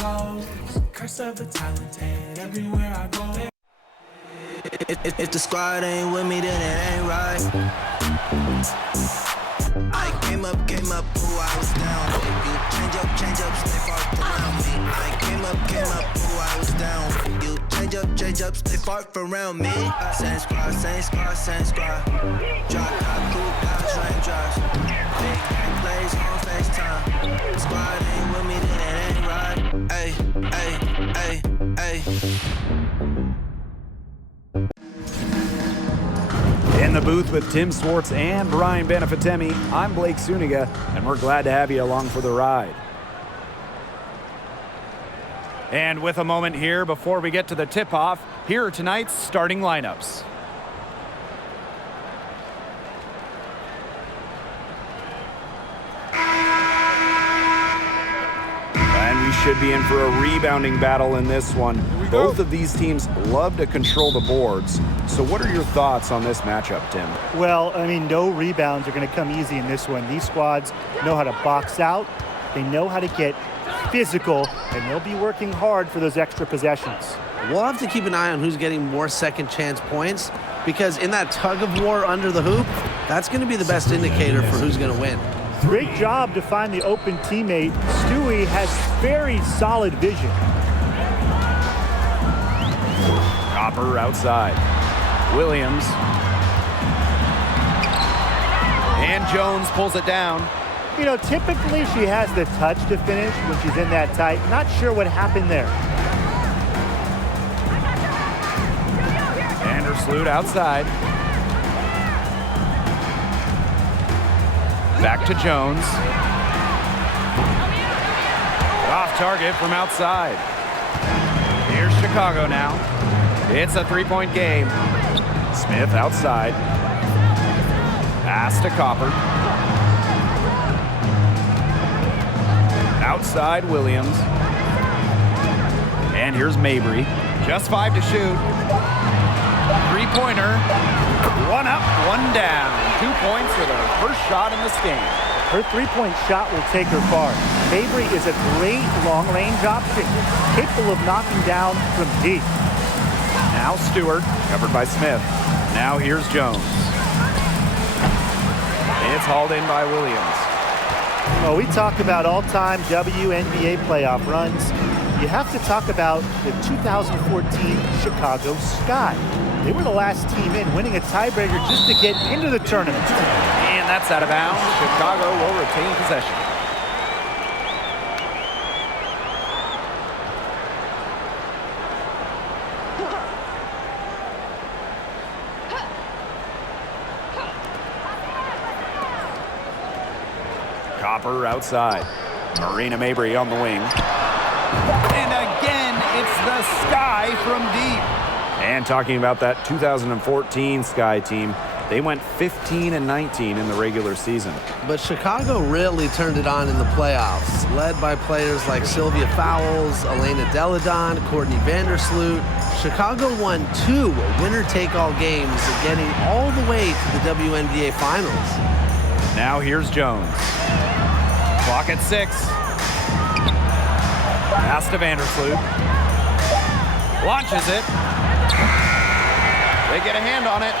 clothes. Curse of the talented everywhere I go. If the squad ain't with me, then it ain't right. I came up, who I was down. You change up, stay far around me. I came up, who I was down. You change up, stay far around me. Same squad. Drop top, cool guys, raindrops. Big bang plays on FaceTime. Squad ain't with me, then it ain't right. Ay. In the booth with Tim Swartz and Brian Benefitemi, I'm Blake Suniga, and we're glad to have you along for the ride. And with a moment here before we get to the tip-off, here are tonight's starting lineups. And we should be in for a rebounding battle in this one. Both of these teams love to control the boards. So what are your thoughts on this matchup, Tim? Well, I mean, no rebounds are going to come easy in this one. These squads know how to box out. They know how to get physical, and they'll be working hard for those extra possessions. We'll have to keep an eye on who's getting more second chance points, because in that tug of war under the hoop, that's going to be the best indicator for who's going to win. Great job to find the open teammate. Stewie has very solid vision. Copper outside. Williams. And Jones pulls it down. You know, typically she has the touch to finish when she's in that tight. Not sure what happened there. Vandersloot outside. Back to Jones. Off target from outside. Here's Chicago now. It's a three-point game. Smith outside. Pass to Copper. Outside Williams. And here's Mabry. Just 5 to shoot. Three-pointer. One up, one down. 2 points for the first shot in this game. Her three-point shot will take her far. Mabry is a great long-range option, capable of knocking down from deep. Now Stewart, covered by Smith. Now here's Jones. It's hauled in by Williams. Oh, we talk about all-time WNBA playoff runs. You have to talk about the 2014 Chicago Sky. They were the last team in, winning a tiebreaker just to get into the tournament. And that's out of bounds. Chicago will retain possession. Copper outside. Marina Mabry on the wing. And again, it's the Sky from deep. And talking about that 2014 Sky team, they went 15-19 in the regular season. But Chicago really turned it on in the playoffs, led by players like Sylvia Fowles, Elena Deladon, Courtney Vandersloot. Chicago won 2 winner-take-all games, getting all the way to the WNBA Finals. Now here's Jones. Clock at 6. Pass to Vandersloot. Launches it. They get a hand on it.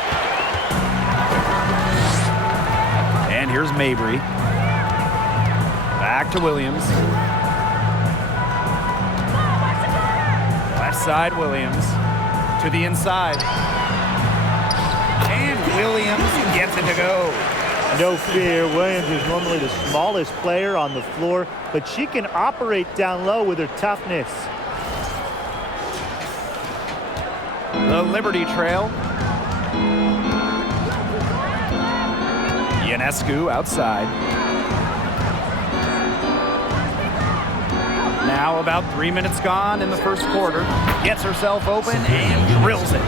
And here's Mabry. Back to Williams. Left side, Williams. To the inside. And Williams gets it to go. No fear, Williams is normally the smallest player on the floor, but she can operate down low with her toughness. The Liberty Trail. Ionescu outside. Now about 3 minutes gone in the first quarter. Gets herself open and drills it.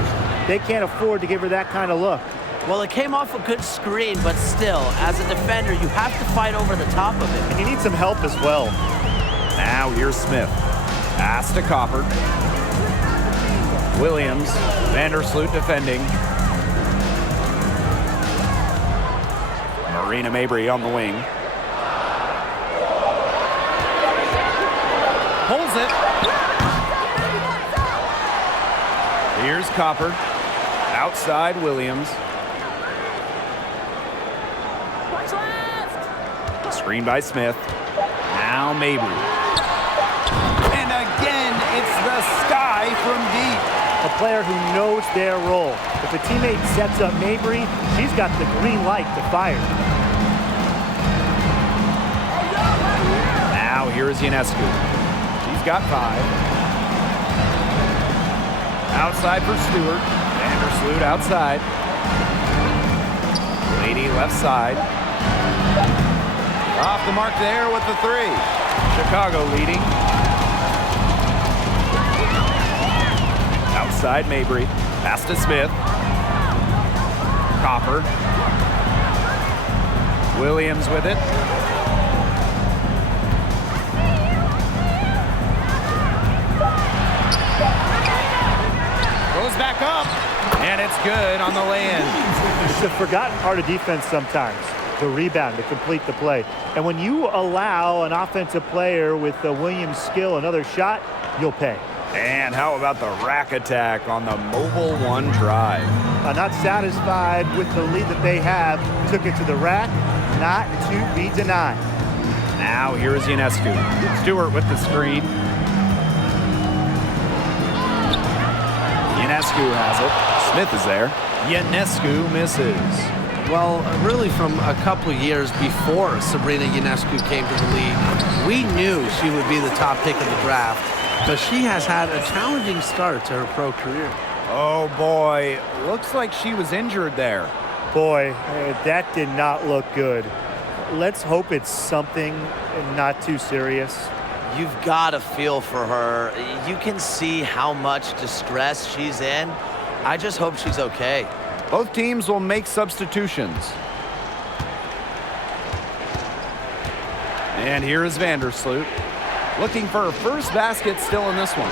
They can't afford to give her that kind of look. Well, it came off a good screen, but still, as a defender, you have to fight over the top of it. And you need some help as well. Now here's Smith. Pass to Copper. Williams, Vandersloot defending. Marina Mabry on the wing. Pulls it. Here's Copper. Outside Williams. Screen by Smith. Now Mabry. And again, it's the Sky from deep. A player who knows their role. If a teammate sets up Mabry, she's got the green light to fire. Now here's Ionescu. She's got 5. Outside for Stewart. Vandersloot outside. Lady left side. Off the mark there with the 3. Chicago leading. Outside Mabry. Pass to Smith. Copper. Williams with it. Goes back up. And it's good on the lay-in. It's a forgotten part of defense sometimes. The rebound to complete the play. And when you allow an offensive player with the Williams skill another shot, you'll pay. And how about the rack attack on the mobile 1 drive? Not satisfied with the lead that they have, took it to the rack, not to be denied. Now here's Ionescu. Stewart with the screen. Ionescu has it. Smith is there. Ionescu misses. Well, really from a couple years before Sabrina Ionescu came to the league, we knew she would be the top pick of the draft, but she has had a challenging start to her pro career. Oh boy, looks like she was injured there. Boy, that did not look good. Let's hope it's something not too serious. You've got to feel for her. You can see how much distress she's in. I just hope she's okay. Both teams will make substitutions. And here is Vandersloot. Looking for her first basket still in this one.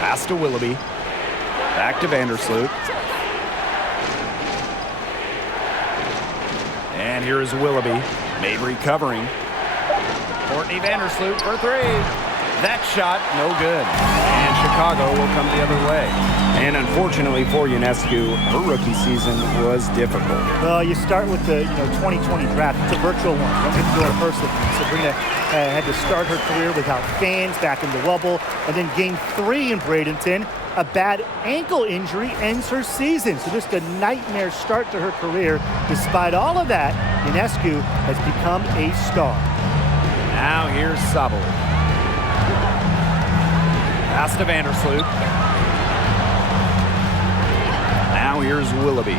Pass to Willoughby. Back to Vandersloot. And here is Willoughby. Mabry covering. Courtney Vandersloot for 3. That shot, no good. And Chicago will come the other way. And unfortunately for Ionescu, her rookie season was difficult. Well, you start with the 2020 draft. It's a virtual one. Don't get to do it in person. Sabrina had to start her career without fans back in the Wubble, and then game 3 in Bradenton. A bad ankle injury ends her season. So just a nightmare start to her career. Despite all of that, Ionescu has become a star. Now here's Sabal. Pass to Vandersloot. Now here's Willoughby.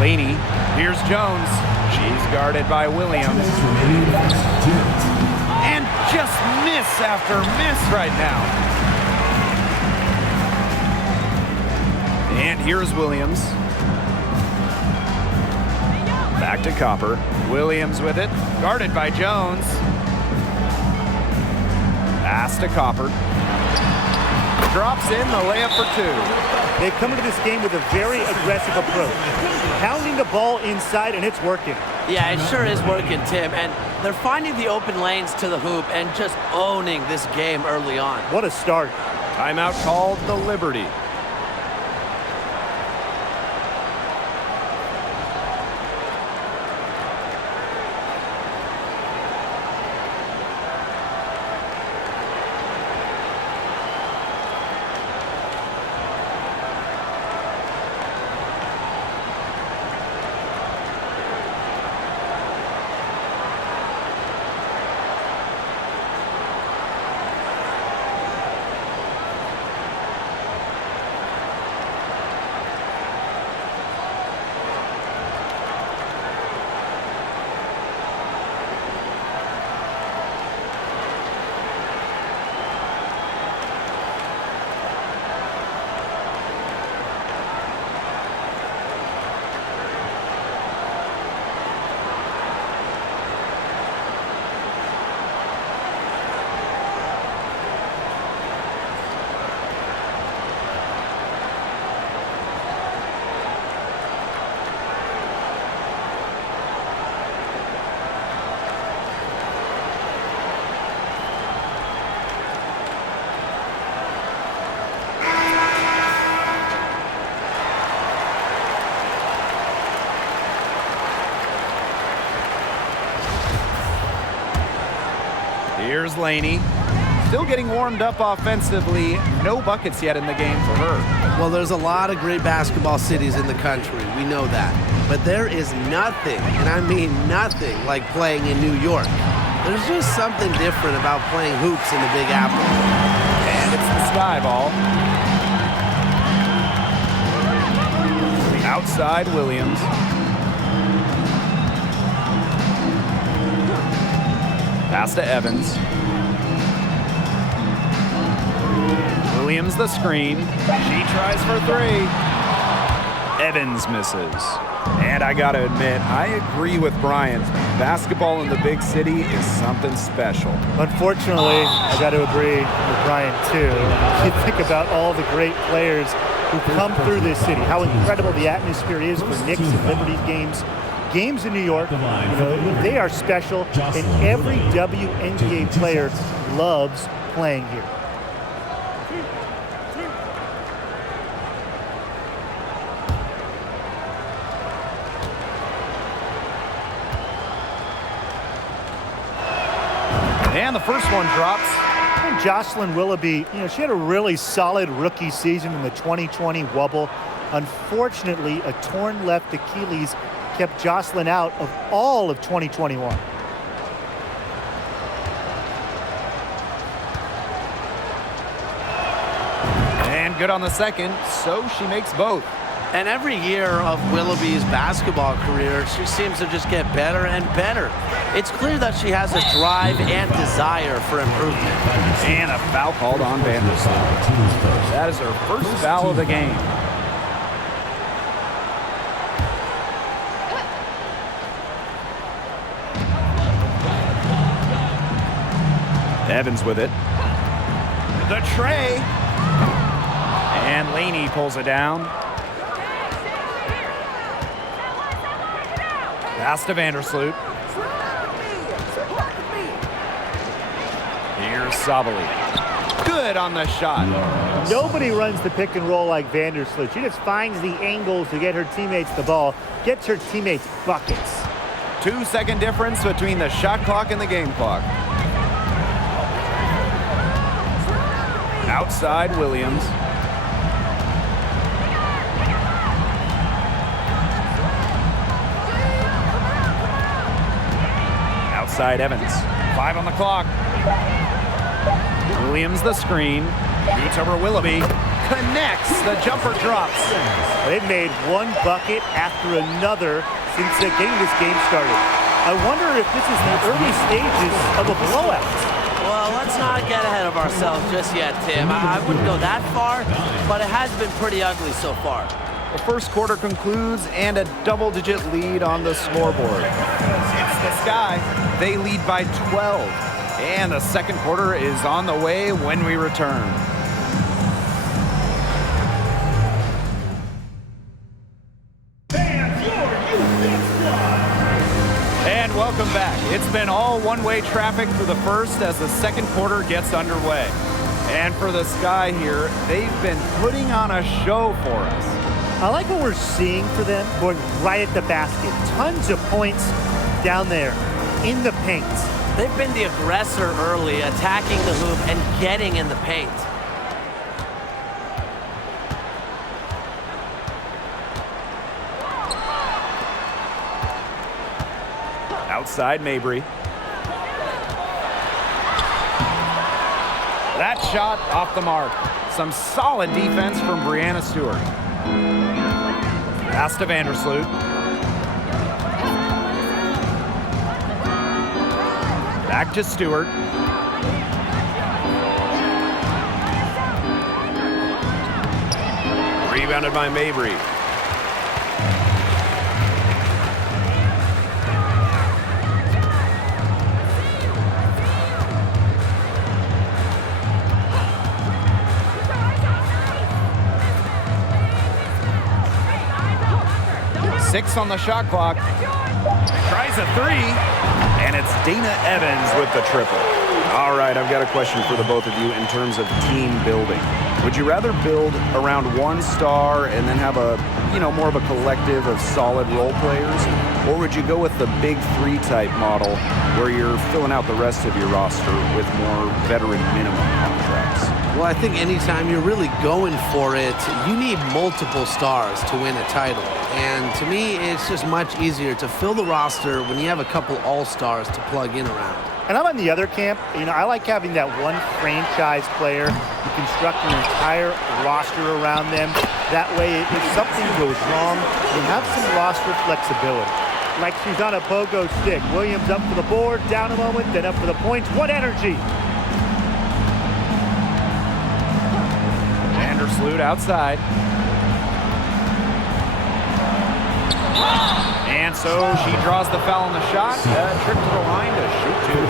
Laney. Here's Jones. She's guarded by Williams. And just miss after miss right now. And here's Williams. Back to Copper. Williams with it. Guarded by Jones. Pass to Copper. Drops in the layup for 2. They've come into this game with a very aggressive approach. Pounding the ball inside, and it's working. Yeah, it sure is working, Tim. And they're finding the open lanes to the hoop and just owning this game early on. What a start. Timeout called the Liberty. Here's Laney. Still getting warmed up offensively. No buckets yet in the game for her. Well, there's a lot of great basketball cities in the country. We know that. But there is nothing, and I mean nothing, like playing in New York. There's just something different about playing hoops in the Big Apple. And it's the Sky ball. Outside Williams. Pass to Evans. Williams the screen. She tries for three. Evans misses. And I gotta admit, I agree with Brian. Basketball in the big city is something special. Unfortunately, I got to agree with Brian too. You think about all the great players who come through this city, how incredible the atmosphere is for Knicks and Liberty games. Games in New York, they are special, and every WNBA player loves playing here. And the first one drops. And Jocelyn Willoughby, she had a really solid rookie season in the 2020 Wubble. Unfortunately, a torn left Achilles kept Jocelyn out of all of 2021. And good on the second, so she makes both. And every year of Willoughby's basketball career, she seems to just get better and better. It's clear that she has a drive and desire for improvement. And a foul called on Vandersloot. That is her first foul of the game. Evans with it. The tray. And Laney pulls it down. Pass to Vandersloot. Here's Sabali. Good on the shot. Nobody runs the pick and roll like Vandersloot. She just finds the angles to get her teammates the ball, gets her teammates buckets. 2-second difference between the shot clock and the game clock. Outside Williams. Outside Evans. 5 on the clock. Williams the screen. Shoots over Willoughby. Connects. The jumper drops. They've made one bucket after another since getting this game started. I wonder if this is the early stages of a blowout. Well, let's not get ahead of ourselves just yet, Tim. I wouldn't go that far, but it has been pretty ugly so far. The first quarter concludes and a double-digit lead on the scoreboard. It's the Sky. They lead by 12. And the second quarter is on the way when we return. And welcome back. It's been all one-way traffic for the first as the second quarter gets underway. And for the Sky here, they've been putting on a show for us. I like what we're seeing for them going right at the basket. Tons of points down there in the paint. They've been the aggressor early, attacking the hoop and getting in the paint. Outside Mabry. That shot off the mark. Some solid defense from Brianna Stewart. Pass to Vandersloot. Back to Stewart. Rebounded by Mabry. Six on the shot clock. Tries a three, and it's Dana Evans with the triple. All right, I've got a question for the both of you in terms of team building. Would you rather build around one star and then have a, more of a collective of solid role players? Or would you go with the big three type model where you're filling out the rest of your roster with more veteran minimum contracts? Well, I think anytime you're really going for it, you need multiple stars to win a title. And to me, it's just much easier to fill the roster when you have a couple all-stars to plug in around. And I'm on the other camp. I like having that one franchise player. You construct an entire roster around them. That way, if something goes wrong, you have some roster flexibility. Like she's on a pogo stick. Williams up for the board, down a moment, then up for the points. What energy! Vandersloot outside. And so she draws the foul on the shot. Trip to the line to shoot two.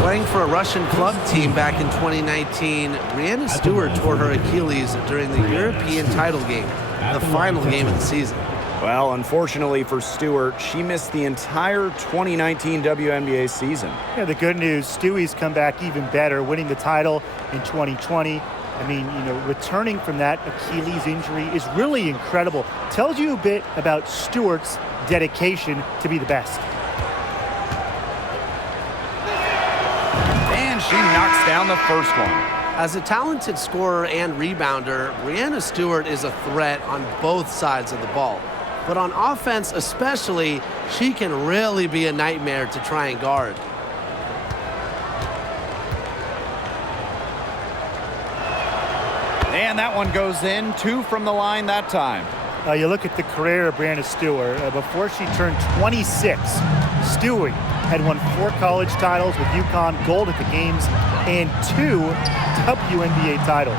Playing for a Russian club team back in 2019, Brianna Stewart tore her Achilles during the European title game, the final game of the season. Well, unfortunately for Stewart, she missed the entire 2019 WNBA season. Yeah, the good news, Stewie's come back even better, winning the title in 2020. I mean, returning from that Achilles injury is really incredible. Tells you a bit about Stewart's dedication to be the best. And she knocks down the first one. As a talented scorer and rebounder, Brianna Stewart is a threat on both sides of the ball. But on offense especially, she can really be a nightmare to try and guard. And that one goes in. 2 from the line that time. You look at the career of Brianna Stewart. Before she turned 26, Stewie had won 4 college titles with UConn, gold at the games, and 2 WNBA titles.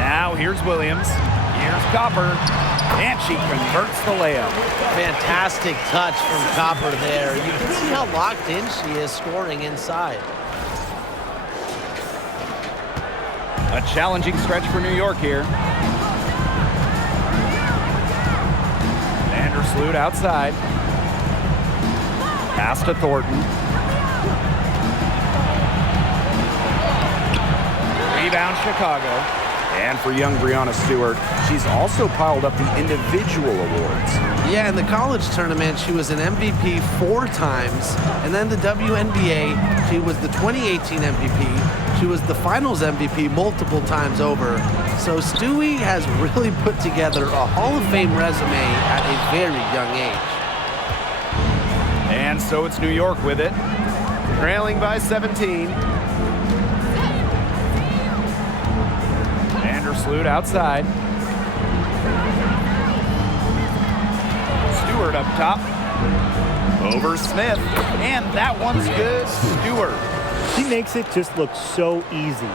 Now here's Williams. Here's Copper. And she converts the layup. Fantastic touch from Copper there. You can see how locked in she is scoring inside. A challenging stretch for New York here. Vandersloot outside. Pass to Thornton. Rebound Chicago. And for young Brianna Stewart, she's also piled up the individual awards. Yeah, in the college tournament, she was an MVP 4 times. And then the WNBA, she was the 2018 MVP. She was the finals MVP multiple times over. So Stewie has really put together a Hall of Fame resume at a very young age. And so it's New York with it, trailing by 17. Vandersloot outside. Stewart up top. Over Smith. And that one's good. Stewart. She makes it just look so easy.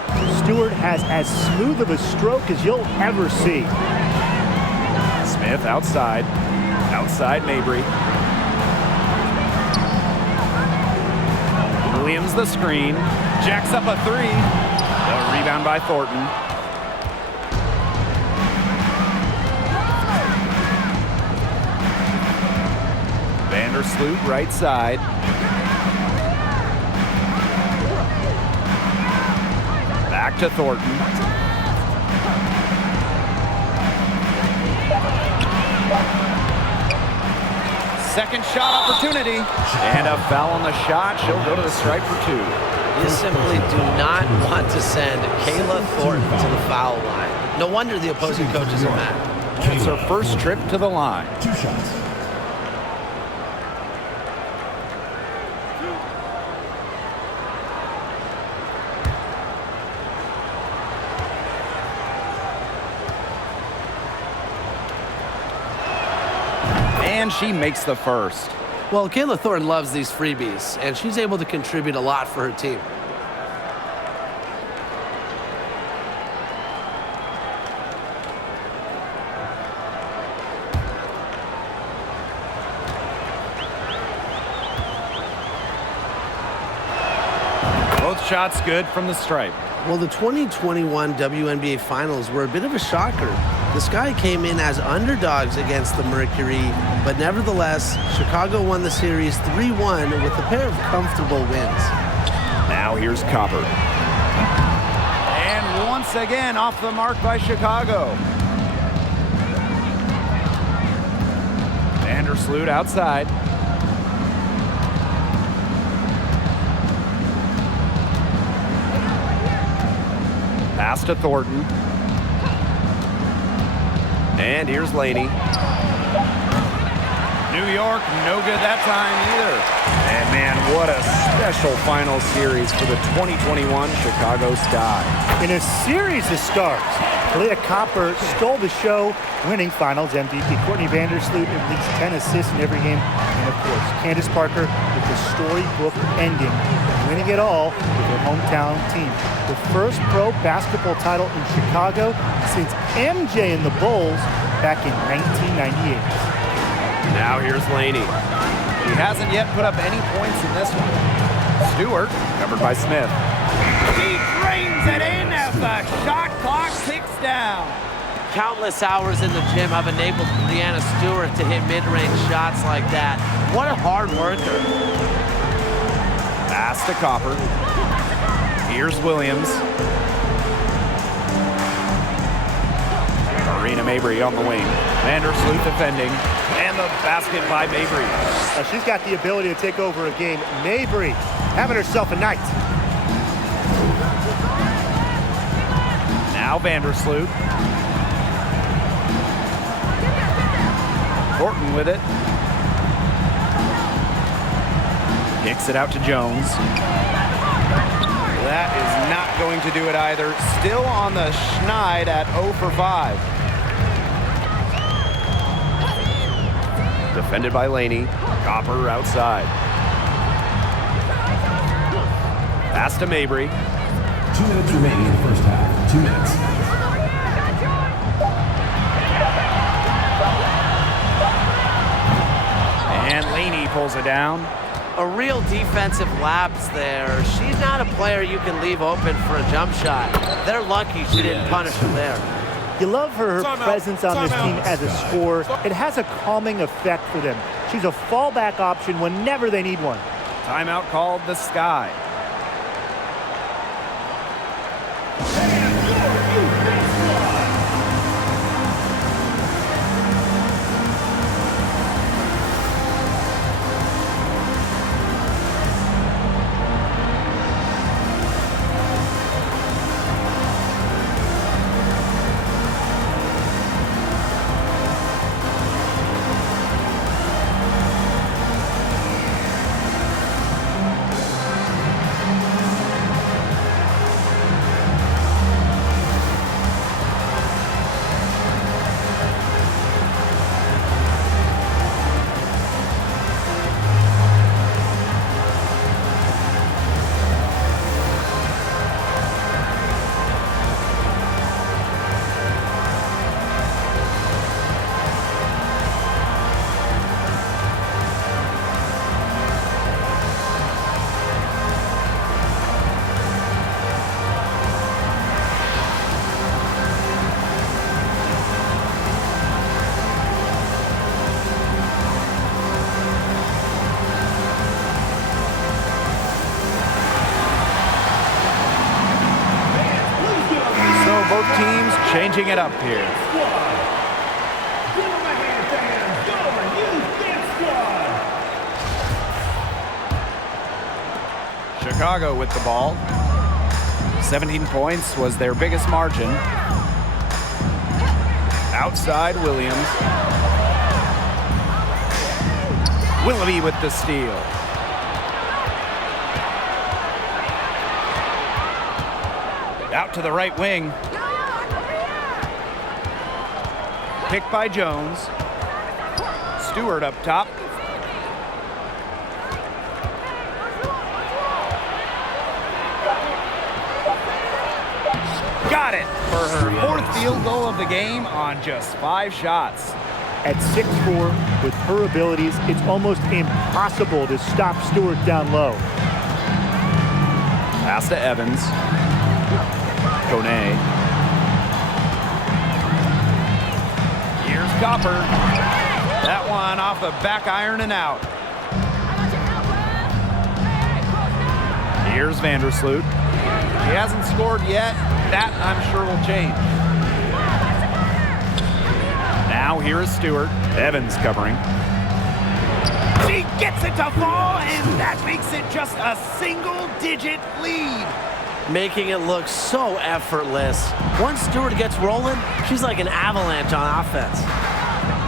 Stewart has as smooth of a stroke as you'll ever see. Smith outside. Outside Mabry. Williams the screen. Jacks up a 3. The rebound by Thornton. Vandersloot right side. Back to Thornton. Second shot opportunity. And a foul on the shot. She'll go to the stripe for 2. You simply do not want to send Kayla Thornton to the foul line. No wonder the opposing coaches are mad. It's her first trip to the line. 2 shots. And she makes the first. Well, Kayla Thornton loves these freebies, and she's able to contribute a lot for her team. Both shots good from the stripe. Well, the 2021 WNBA Finals were a bit of a shocker. The Sky came in as underdogs against the Mercury, but nevertheless, Chicago won the series 3-1 with a pair of comfortable wins. Now here's Copper. And once again off the mark by Chicago. Vandersloot outside. Pass to Thornton. And here's Laney. New York, no good that time either. And man, what a special final series for the 2021 Chicago Sky. In a series of stars, Kalia Copper stole the show, winning Finals MVP. Courtney Vandersloot at least 10 assists in every game. And of course, Candace Parker with the storybook ending, winning it all with her hometown team. The first pro basketball title in Chicago since MJ and the Bulls back in 1998. Now here's Laney. He hasn't yet put up any points in this one. Stewart, covered by Smith. He drains it in as the shot clock ticks down. Countless hours in the gym have enabled Breanna Stewart to hit mid-range shots like that. What a hard worker. Pass to Copper. Here's Williams. Marina Mabry on the wing. Vandersloot defending. And the basket by Mabry. She's got the ability to take over a game. Mabry having herself a night. Now Vandersloot. Horton with it. Kicks it out to Jones. That is not going to do it either. Still on the schneid at 0 for 5. Defended by Laney. Copper outside. Pass to Mabry. 2 minutes remaining in the first half. 2 minutes. And Laney pulls it down. A real defensive lapse there. She's not a player you can leave open for a jump shot. They're lucky she didn't punish her there. You love her presence on this team as a scorer. It has a calming effect for them. She's a fallback option whenever they need one. Timeout called the Sky. Both teams changing it up here. Chicago with the ball. 17 points was their biggest margin. Outside Williams. Wnba with the steal. Out to the right wing. Picked by Jones. Stewart up top. Got it for her 4th field goal of the game on just 5 shots. At 6'4", with her abilities, it's almost impossible to stop Stewart down low. Pass to Evans. Kone. Here's Copper. That one off the back iron and out. Here's Vandersloot. He hasn't scored yet. That, I'm sure, will change. Now here is Stewart. Evans covering. She gets it to fall, and that makes it just a single-digit lead. Making it look so effortless. Once Stewart gets rolling, she's like an avalanche on offense.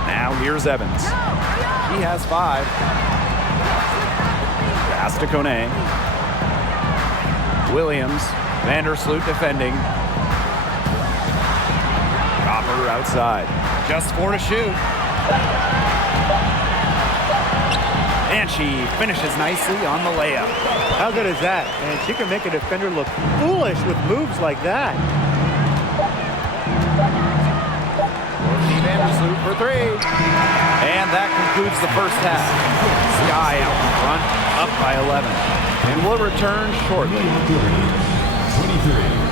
Now here's Evans. He has 5. Pass to Kone. Williams. Vandersloot defending. Copper outside. Just 4 to shoot. And she finishes nicely on the layup. How good is that? And she can make a defender look foolish with moves like that. Vandersloot for 3. And that concludes the first half. Sky out in front, up by 11. And we'll return shortly. 23.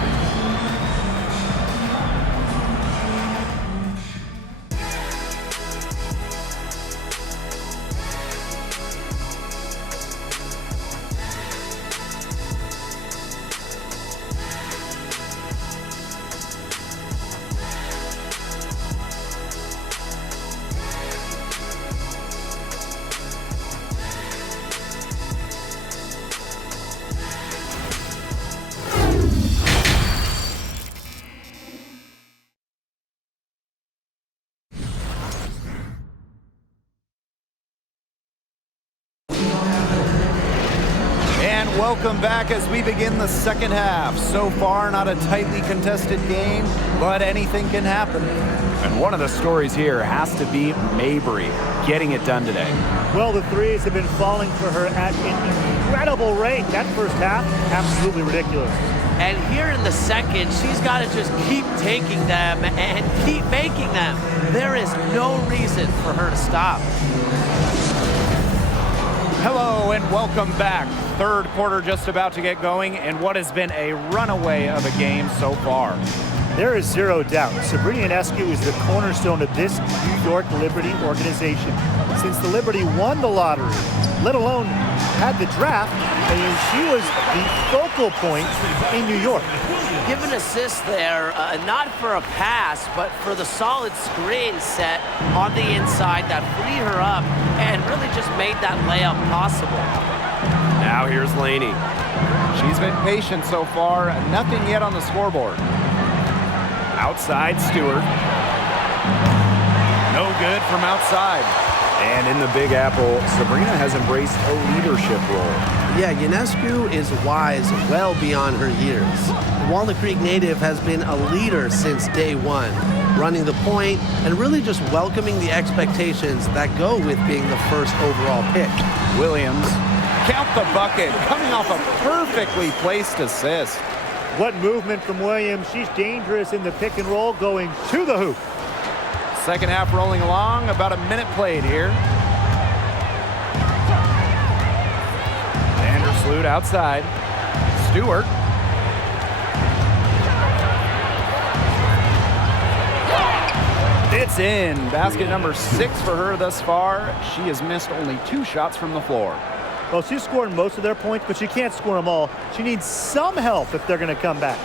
Welcome back as we begin the second half. So far, not a tightly contested game, but anything can happen. And one of the stories here has to be Mabry getting it done today. Well, the threes have been falling for her at an incredible rate. That first half, absolutely ridiculous. And here in the second, she's got to just keep taking them and keep making them. There is no reason for her to stop. Hello and welcome back. Third quarter just about to get going in what has been a runaway of a game so far. There is zero doubt Sabrina Ionescu is the cornerstone of this New York Liberty organization. Since the Liberty won the lottery, let alone had the draft, and she was the focal point in New York. Give an assist there, not for a pass, but for the solid screen set on the inside that freed her up and really just made that layup possible. Now here's Laney. She's been patient so far, nothing yet on the scoreboard. Outside Stewart. No good from outside. And in the Big Apple, Sabrina has embraced a leadership role. Yeah, Ionescu is wise well beyond her years. The Walnut Creek native has been a leader since day one, running the point and really just welcoming the expectations that go with being the first overall pick. Williams, count the bucket, coming off a perfectly placed assist. What movement from Williams. She's dangerous in the pick and roll, going to the hoop. Second half rolling along, about a minute played here. Vandersloot outside. Stewart. It's in. Basket number 6 for her thus far. She has missed only 2 shots from the floor. Well, she's scored most of their points, but she can't score them all. She needs some help if they're going to come back.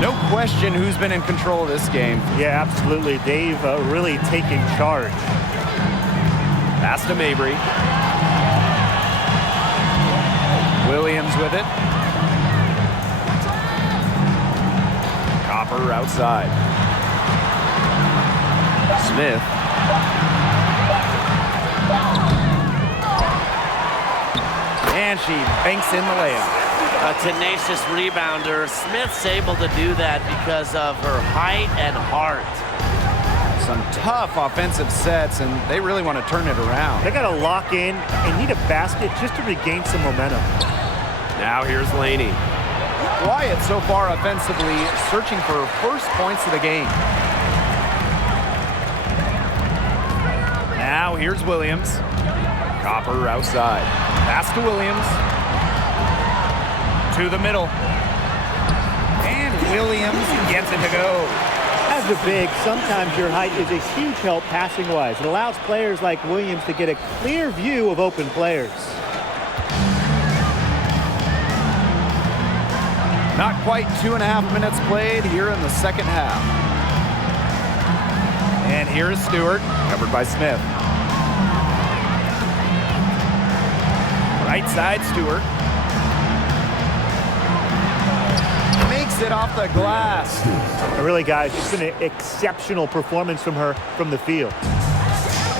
No question who's been in control of this game. Yeah, absolutely. They've really taken charge. Pass to Mabry. Williams with it. Copper outside. Smith. And she banks in the layup. A tenacious rebounder. Smith's able to do that because of her height and heart. Some tough offensive sets, and they really want to turn it around. They got to lock in and need a basket just to regain some momentum. Now here's Laney. Quiet so far offensively, searching for her first points of the game. Now here's Williams. Copper outside. Pass to Williams. To the middle. And Williams gets it to go. As a big, sometimes your height is a huge help passing-wise. It allows players like Williams to get a clear view of open players. Not quite 2.5 minutes played here in the second half. And here's Stewart, covered by Smith. Right side, Stewart. Makes it off the glass. Really, guys, it's been an exceptional performance from her from the field.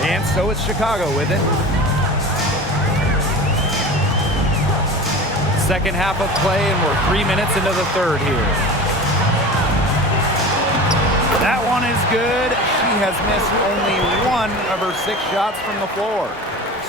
And so it's Chicago with it. Second half of play, and we're 3 minutes into the third here. That one is good. She has missed only 1 of her 6 shots from the floor.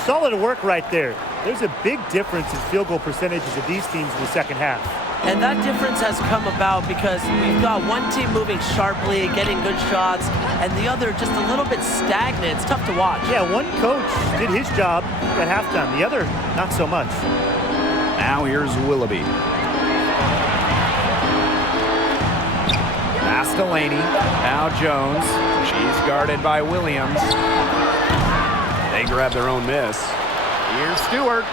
Solid work right there. There's a big difference in field goal percentages of these teams in the second half. And that difference has come about because we've got one team moving sharply, getting good shots, and the other just a little bit stagnant. It's tough to watch. Yeah, one coach did his job at halftime. The other, not so much. Now here's Willoughby. Pass to Laney. Now Jones. She's guarded by Williams. They grab their own miss. Here's Stewart.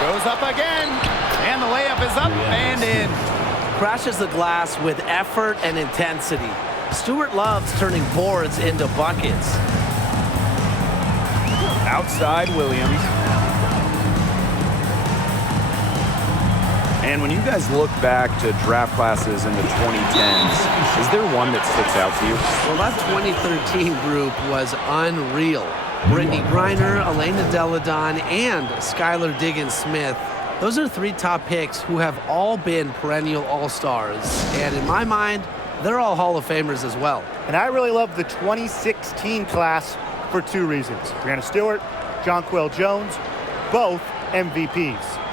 Goes up again. And the layup is up and in. Crashes the glass with effort and intensity. Stewart loves turning boards into buckets. Outside Williams. And when you guys look back to draft classes in the 2010s, is there one that sticks out to you? Well, that 2013 group was unreal. Brittany Griner, Elena Deladon, and Skylar Diggins-Smith. Those are 3 top picks who have all been perennial All-Stars. And in my mind, they're all Hall of Famers as well. And I really love the 2016 class for 2 reasons. Brianna Stewart, Jonquel Jones, both MVPs.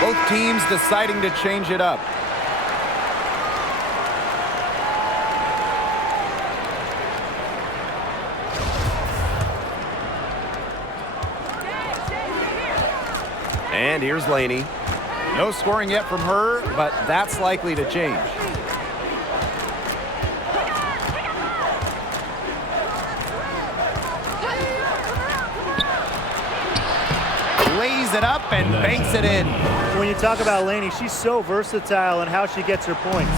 Both teams deciding to change it up. And here's Laney. No scoring yet from her, but that's likely to change. Lays it up and banks it in. When you talk about Laney, she's so versatile in how she gets her points.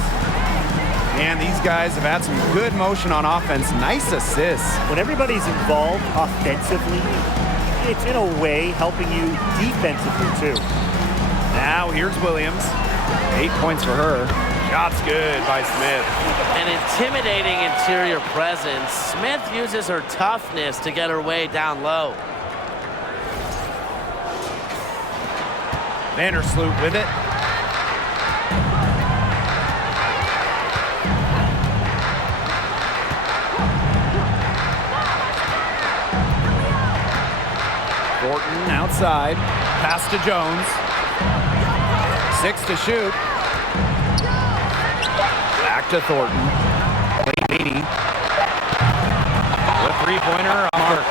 And these guys have had some good motion on offense. Nice assists. When everybody's involved offensively, it's in a way helping you defensively too. Now here's Williams. 8 points for her. Shot's good by Smith. An intimidating interior presence. Smith uses her toughness to get her way down low. Vandersloot with it. Thornton outside. Pass to Jones. 6 to shoot. Back to Thornton. Laney. The three-pointer on mark.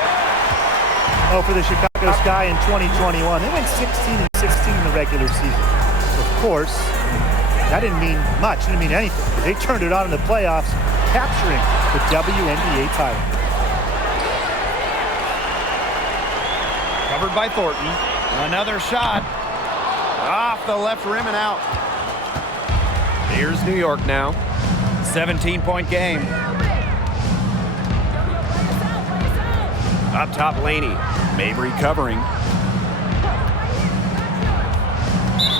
Oh, for the Chicago Sky in 2021, they went 16-16 in the regular season. Of course, that didn't mean much, didn't mean anything. They turned it on in the playoffs, capturing the WNBA title. Covered by Thornton. Another shot. Off the left rim and out. Here's New York now. 17-point game. Up top, Laney. Mabry covering.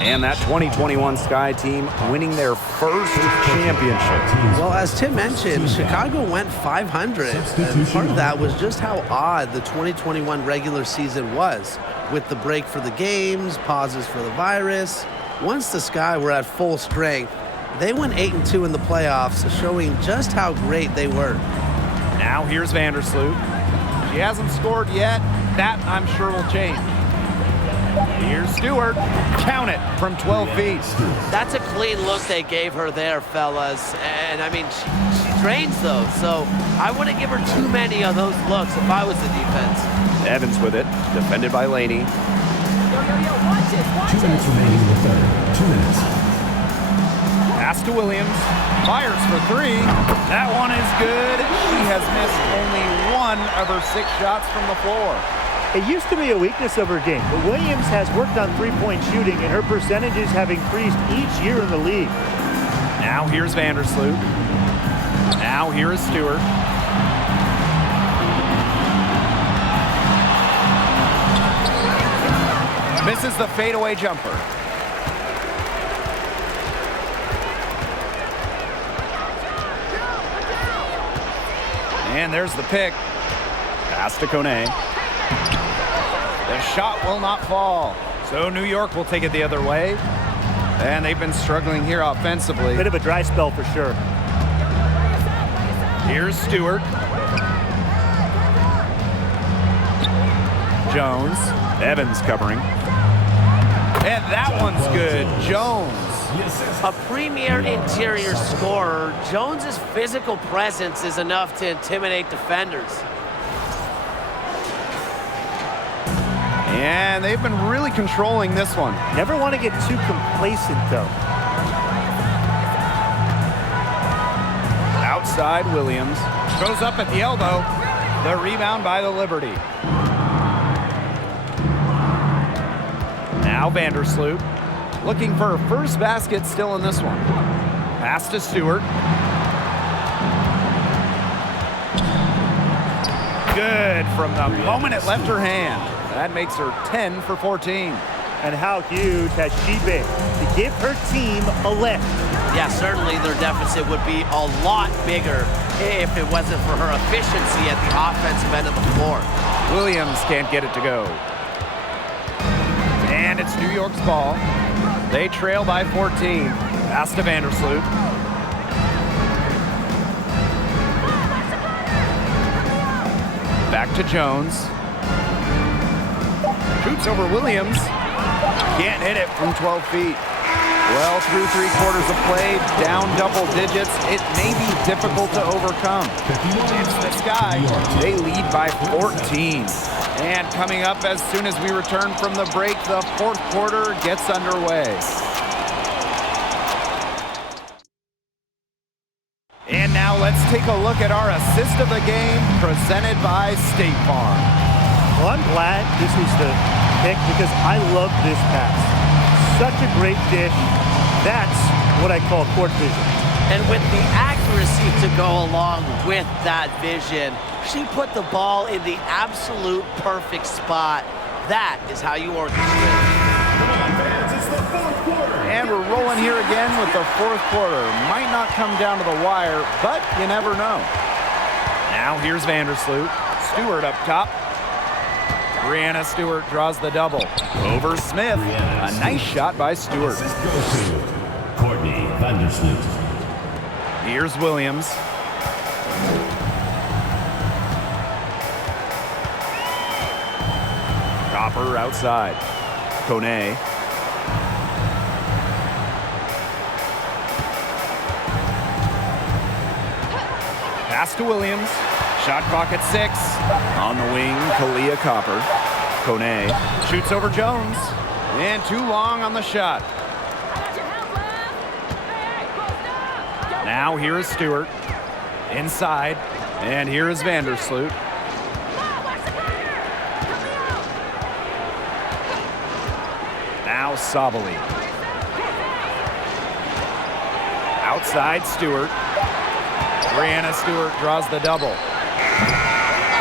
And that 2021 Sky team winning their first championship. Well, as Tim mentioned, Chicago went 500. And part of that was just how odd the 2021 regular season was, with the break for the games, pauses for the virus. Once the Sky were at full strength, they went 8-2 in the playoffs, showing just how great they were. Now here's Vandersloot. She hasn't scored yet. That, I'm sure, will change. Here's Stewart. Count it from 12 feet. That's a clean look they gave her there, fellas. And, I mean, she drains those, so I wouldn't give her too many of those looks if I was the defense. Evans with it, defended by Laney. Watch it. 2 minutes remaining in the third. 2 minutes. Pass to Williams. Fires for 3. That one is good. She has missed only 1 of her 6 shots from the floor. It used to be a weakness of her game, but Williams has worked on three-point shooting, and her percentages have increased each year in the league. Now here's Vandersloot. Now here is Stewart. Misses the fadeaway jumper. And there's the pick. Pass to Kone. The shot will not fall. So New York will take it the other way. And they've been struggling here offensively. Bit of a dry spell for sure. Here's Stewart. Jones. Evans covering. And that one's good. Jones. A premier interior scorer, Jones's physical presence is enough to intimidate defenders. And they've been really controlling this one. Never want to get too complacent, though. Outside, Williams. Goes up at the elbow. The rebound by the Liberty. Now Vandersloot. Looking for her first basket still in this one. Pass to Stewart. Good from the moment it left her hand. That makes her 10 for 14. And how huge has she been to give her team a lift? Yeah, certainly their deficit would be a lot bigger if it wasn't for her efficiency at the offensive end of the floor. Williams can't get it to go. And it's New York's ball. They trail by 14. Pass to Vandersloot. Back to Jones. Shoots over Williams. Can't hit it from 12 feet. Well, through 3/4 of play, down double digits, it may be difficult to overcome. It's the Sky. They lead by 14. And coming up as soon as we return from the break, the 4th quarter gets underway. And now let's take a look at our assist of the game presented by State Farm. Well, I'm glad this was the pick because I love this pass. Such a great dish. That's what I call court vision. And with the accuracy to go along with that vision, she put the ball in the absolute perfect spot. That is how you orchestrate. And we're rolling here again with the 4th quarter. Might not come down to the wire, but you never know. Now here's Vandersloot. Stewart up top. Brianna Stewart draws the double. Over Smith. A nice shot by Stewart. Courtney Vandersloot. Here's Williams. Copper outside. Kone. Pass to Williams. Shot clock at 6. On the wing, Kalia Copper. Kone shoots over Jones. And too long on the shot. Now here is Stewart. Inside. And here is Vandersloot. Now Sabali. Outside Stewart. Brianna Stewart draws the double.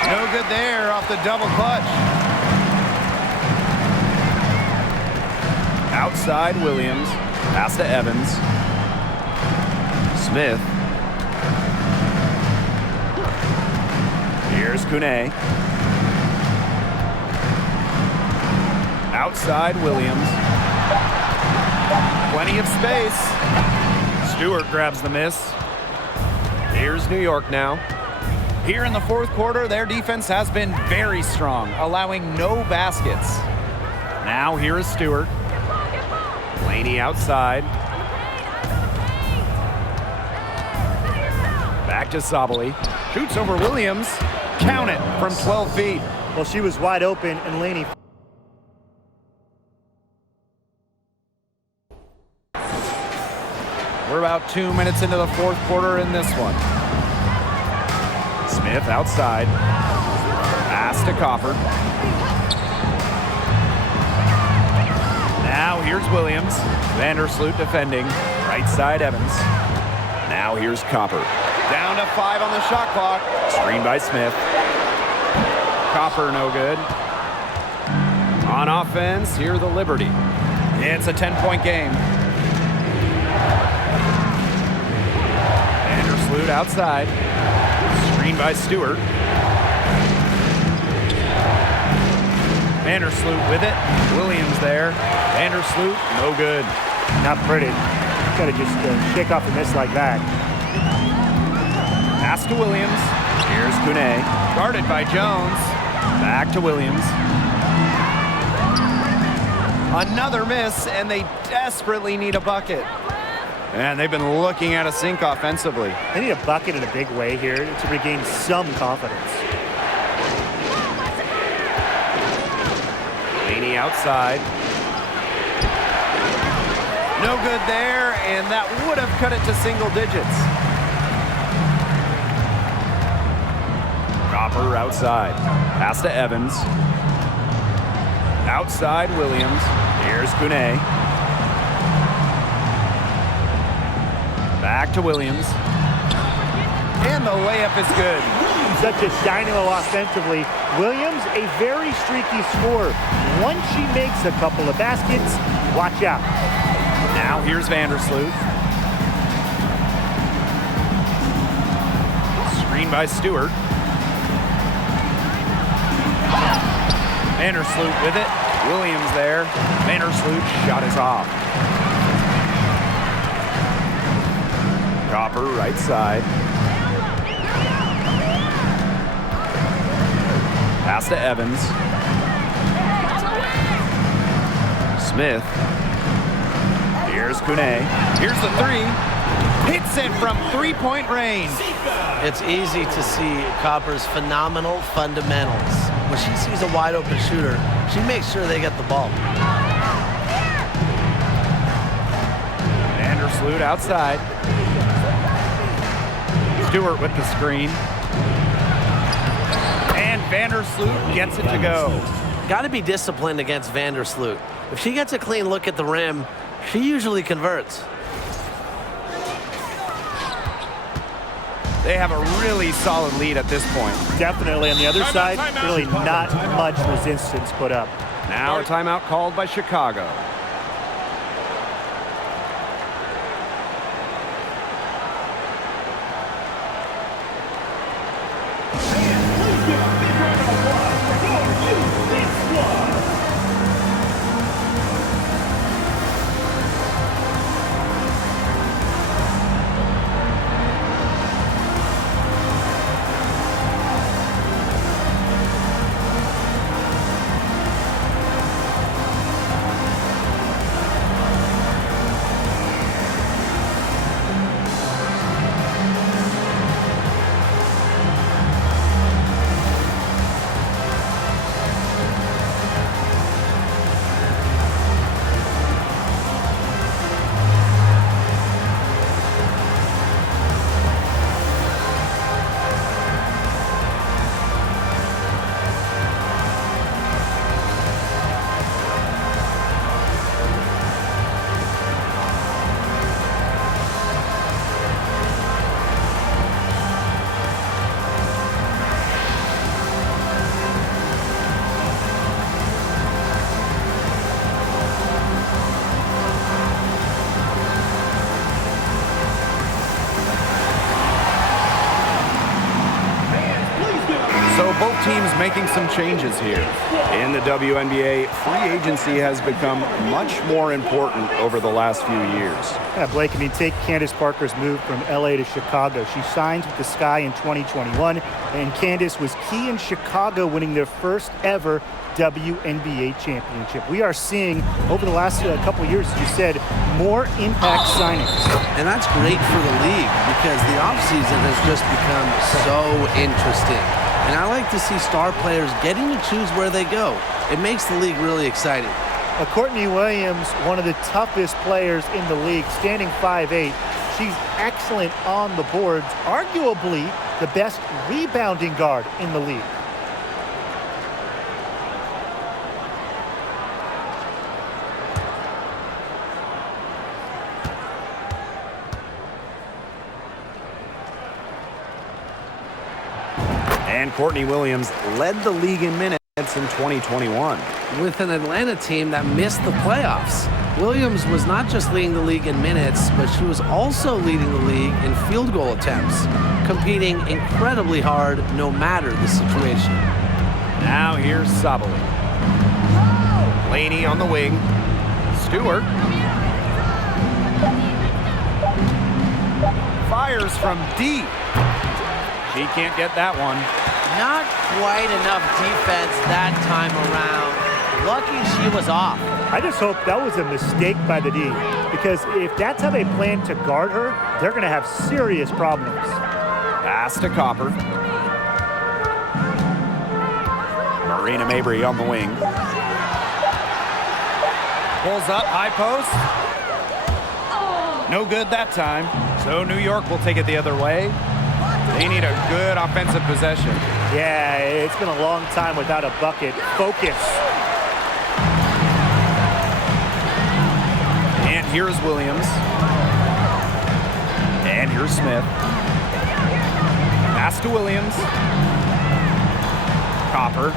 No good there off the double clutch. Outside Williams. Pass to Evans. Smith. Here's Kune. Outside Williams. Plenty of space. Stewart grabs the miss. Here's New York now. Here in the fourth quarter, their defense has been very strong, allowing no baskets. Now here is Stewart. Laney outside. Back to Sabali. Shoots over Williams. Count it from 12 feet. Well, she was wide open, and Laney. We're about 2 minutes into the fourth quarter in this one. Smith outside. Pass to Copper. Now here's Williams. Vandersloot defending. Right side Evans. Now here's Copper. Down to 5 on the shot clock. Screen by Smith. Copper no good. On offense, here the Liberty. It's a 10-point game. Vandersloot outside. Screen by Stewart. Vandersloot with it. Williams there. Vandersloot, no good. Not pretty. Got to just shake off a miss like that. Pass to Williams. Here's Kune. Guarded by Jones. Back to Williams. Another miss, and they desperately need a bucket. And they've been looking at a sink offensively. They need a bucket in a big way here to regain some confidence. Laney outside. No good there, and that would have cut it to single digits. Copper outside. Pass to Evans. Outside Williams. Here's Kune. Back to Williams. And the layup is good. Such a dynamo offensively. Williams, a very streaky scorer. Once she makes a couple of baskets, watch out. Now here's Vandersloot. Screen by Stewart. Vandersloot with it. Williams there. Vandersloot shot is off. Copper right side. Pass to Evans. Smith. Here's Kune. Here's the three. Hits it from three-point range. It's easy to see Copper's phenomenal fundamentals. When she sees a wide open shooter, she makes sure they get the ball. Vandersloot outside. Stewart with the screen. And Vandersloot gets it to go. Got to be disciplined against Vandersloot. If she gets a clean look at the rim, she usually converts. They have a really solid lead at this point. Definitely on the other side, really not much resistance put up. Now a timeout called by Chicago. teams making some changes here. In the WNBA, free agency has become much more important over the last few years. Yeah, Blake, I mean, take Candace Parker's move from LA to Chicago. She signed with the Sky in 2021, and Candace was key in Chicago winning their first ever WNBA championship. We are seeing, over the last couple of years, as you said, more impact signings. And that's great for the league because the offseason has just become so interesting. And I like to see star players getting to choose where they go. It makes the league really exciting. Courtney Williams, one of the toughest players in the league, standing 5'8". She's excellent on the boards, arguably the best rebounding guard in the league. And Courtney Williams led the league in minutes in 2021. With an Atlanta team that missed the playoffs, Williams was not just leading the league in minutes, but she was also leading the league in field goal attempts, competing incredibly hard no matter the situation. Now here's Sabali. Laney on the wing. Stewart. Fires from deep. She can't get that one. Not quite enough defense that time around. Lucky she was off. I just hope that was a mistake by the D, because if that's how they plan to guard her, they're going to have serious problems. Pass to Copper. Marina Mabry on the wing. Pulls up, high post. No good that time. So New York will take it the other way. They need a good offensive possession. Yeah, it's been a long time without a bucket. Focus. And here's Williams. And here's Smith. Pass to Williams. Copper.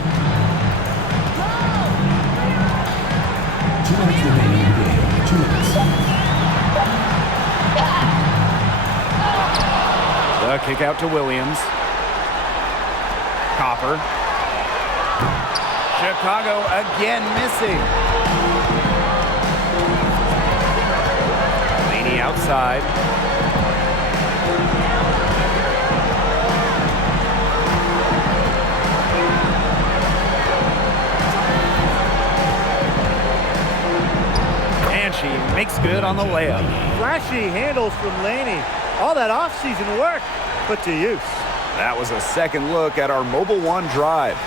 2 minutes remaining in the game. 2 minutes. The kick out to Williams. Copper. Chicago again missing. Laney outside. And she makes good on the layup. Flashy handles from Laney. All that offseason work put to use. That was a second look at our Mobile One drive.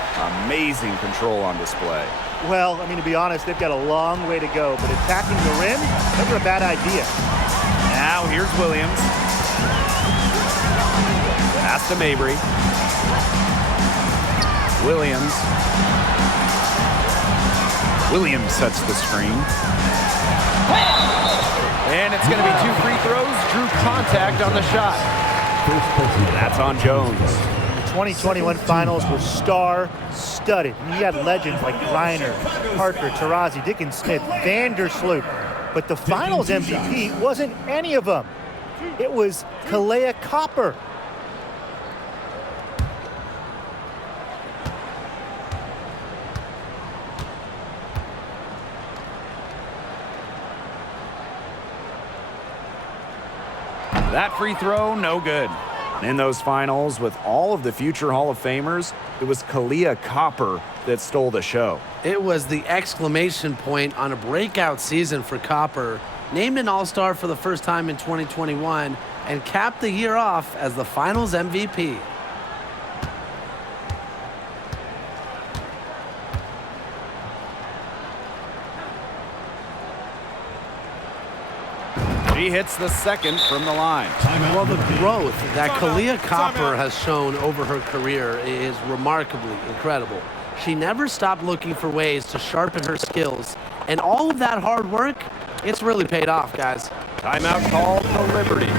Amazing control on display. Well, I mean, to be honest, they've got a long way to go, but attacking the rim, never a bad idea. Now here's Williams. Pass to Mabry. Williams. Williams sets the screen. And it's going to be 2 free throws. Drew contact on the shot. That's on Jones. The 2021 finals were star-studded. You had legends like Reiner, Parker, Taurasi, Dickens Smith, Vandersloot. But the finals MVP wasn't any of them. It was Kalea Copper. That free throw, no good. In those finals, with all of the future Hall of Famers, it was Kalea Copper that stole the show. It was the exclamation point on a breakout season for Copper, named an All-Star for the first time in 2021, and capped the year off as the finals MVP. She hits the second from the line. Well, the growth that Kalea Copper has shown over her career is remarkably incredible. She never stopped looking for ways to sharpen her skills, and all of that hard work, it's really paid off, guys. Timeout called the Liberty.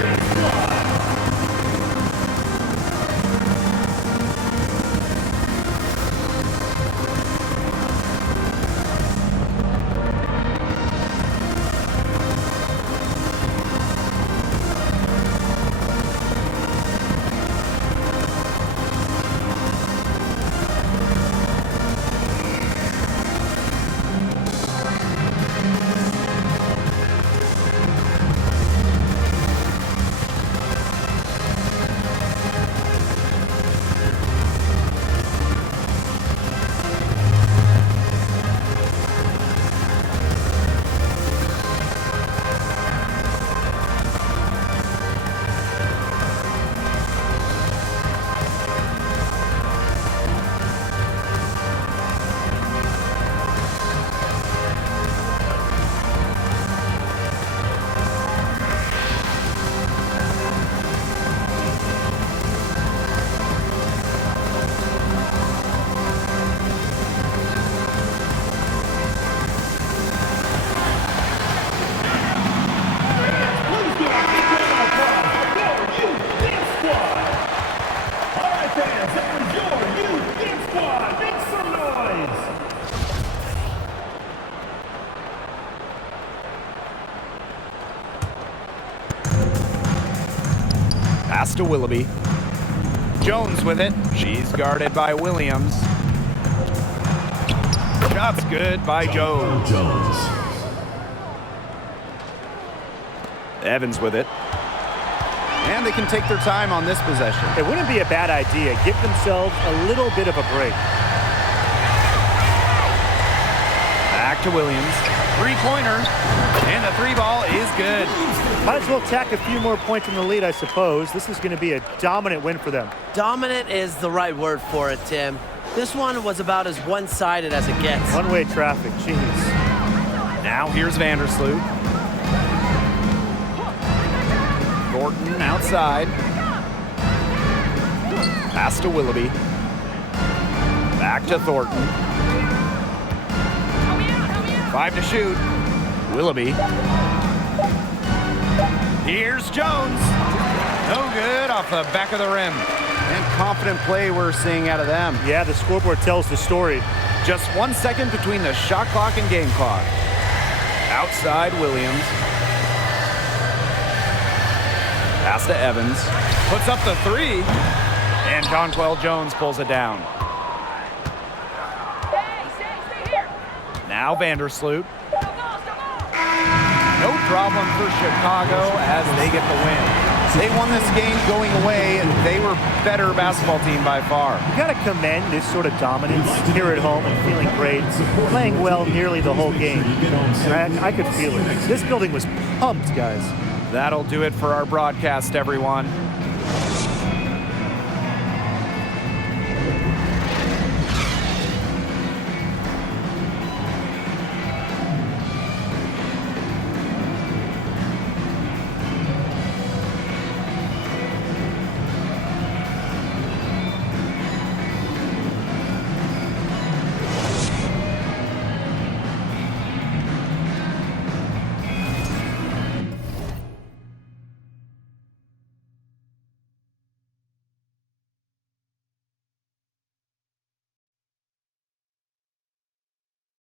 to Willoughby. Jones with it. She's guarded by Williams. Shot's good by Jones. Evans with it. And they can take their time on this possession. It wouldn't be a bad idea. Give themselves a little bit of a break. Back to Williams. Three-pointer. And the three ball is good. Might as well tack a few more points in the lead, I suppose. This is going to be a dominant win for them. Dominant is the right word for it, Tim. This one was about as one-sided as it gets. One-way traffic, jeez. Now here's Vandersloot. Thornton outside. Pass to Willoughby. Back to Thornton. 5 to shoot. Willoughby. Here's Jones. No good off the back of the rim. And confident play we're seeing out of them. Yeah, the scoreboard tells the story. Just 1 second between the shot clock and game clock. Outside Williams. Pass to Evans. Puts up the three. And Jonquel Jones pulls it down. Now Vandersloot. No problem for Chicago as they get the win. They won this game going away, and they were better basketball team by far. You got to commend this sort of dominance here at home and feeling great, playing well nearly the whole game. And I could feel it. This building was pumped, guys. That'll do it for our broadcast, everyone.